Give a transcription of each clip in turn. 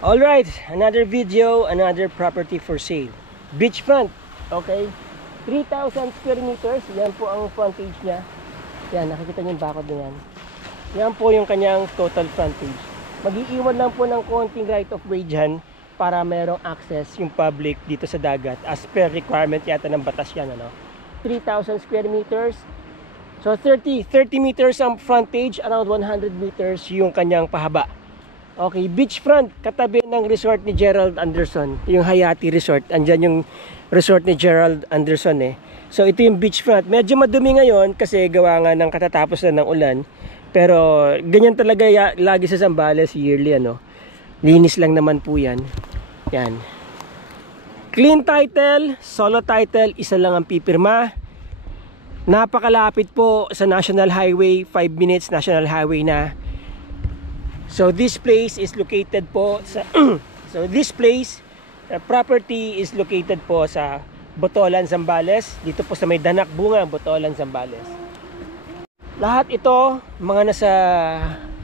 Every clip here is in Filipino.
Alright, another video, another property for sale. Beachfront, okay? 3,000 square meters, yan po ang frontage niya. Yan, nakikita niyo yung bakod na yan. Yan po yung kanyang total frontage. Mag-iiwan lang po ng konting right of way dyan para merong access yung public dito sa dagat as per requirement yata ng batas yan, ano? 3,000 square meters. So 30 meters ang frontage, around 100 meters yung kanyang pahaba. Okay, beachfront, katabi ng resort ni Gerald Anderson, yung Hayati Resort. Andyan yung resort ni Gerald Anderson eh. So ito yung beachfront. Medyo madumi ngayon kasi gawa nga ng katatapos na ng ulan. Pero ganyan talaga lagi sa Zambales yearly, ano. Linis lang naman po yan. Yan. Clean title, solo title, isa lang ang pipirma. Napakalapit po sa National Highway, 5 minutes National Highway na. So this place is located po sa property is located po sa Botolan, Zambales. Dito po sa may Danak Bunga, Botolan, Zambales. Lahat ito mga nasa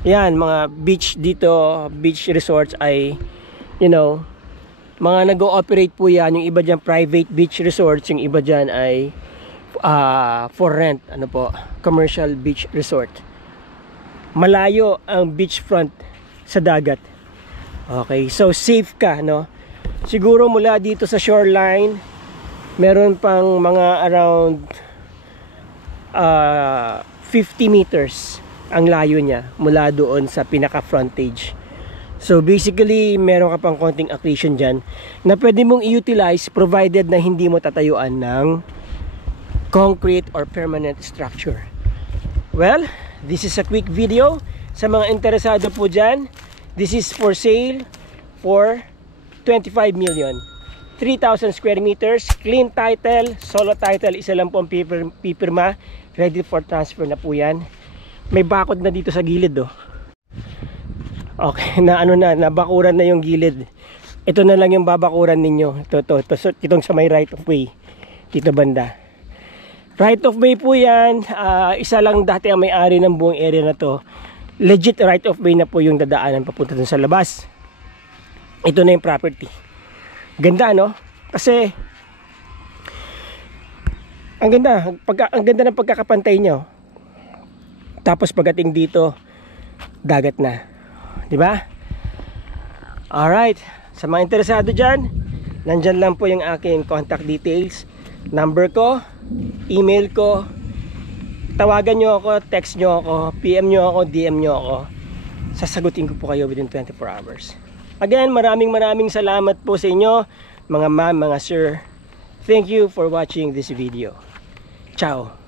mga beach dito, beach resorts ay mga nag-ooperate po yan. Yung iba diyan private beach resorts, yung iba diyan ay for rent, commercial beach resort. Malayo ang beachfront sa dagat. Okay, so safe ka, no? Siguro mula dito sa shoreline, meron pang mga around 50 meters ang layo niya mula doon sa pinaka frontage. So basically, meron ka pang konting accretion dyan na pwede mong i-utilize provided na hindi mo tatayuan ng concrete or permanent structure. Well, this is a quick video. Sa mga interesado po dyan, this is for sale for 25 million. 3,000 square meters, clean title, solo title, isa lang po ang pipirma. Ready for transfer na po yan. May bakod na dito sa gilid, oh. Okay, nabakuran na yung gilid. Ito na lang yung babakuran ninyo. Itong sa may right of way. Dito banda. Right of way po yan. Isa lang dati ang may-ari ng buong area na to. Legit right of way na po yung dadaanan papunta dun sa labas. Ito na yung property. Ganda, no? Kasi ang ganda ng pagkakapantay nyo. Tapos pagdating dito, dagat na. Diba? Alright. Sa mga interesado dyan, nandyan lang po yung aking contact details. Number ko, email ko, tawagan nyo ako, text nyo ako, PM nyo ako, DM nyo ako. Sasagutin ko po kayo within 24 hours. Again, maraming salamat po sa inyo, mga ma'am, mga sir. Thank you for watching this video. Ciao!